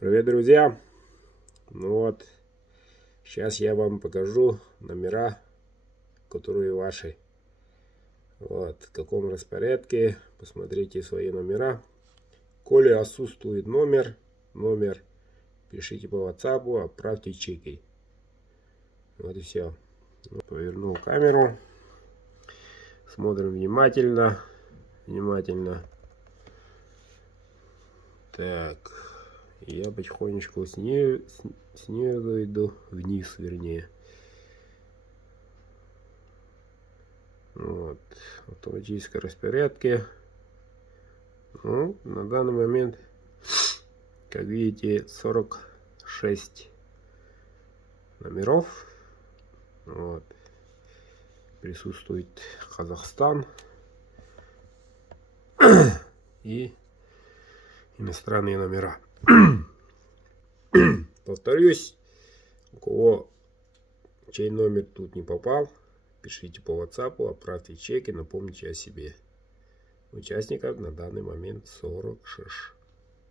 Привет, друзья! Ну вот, сейчас я вам покажу номера, которые ваши. Вот, в каком распорядке. Посмотрите свои номера. Коли отсутствует номер, пишите по WhatsApp, отправьте чеки. Вот и все. Повернул камеру. Смотрим внимательно. Так. Я потихонечку снизу иду вниз, вернее. Вот. Автоматическое распорядке. Ну, на данный момент, как видите, 46 номеров. Вот. Присутствует Казахстан и иностранные номера. Повторюсь, чей номер тут не попал, пишите по WhatsApp, отправьте чеки, напомните о себе. Участников на данный момент 46.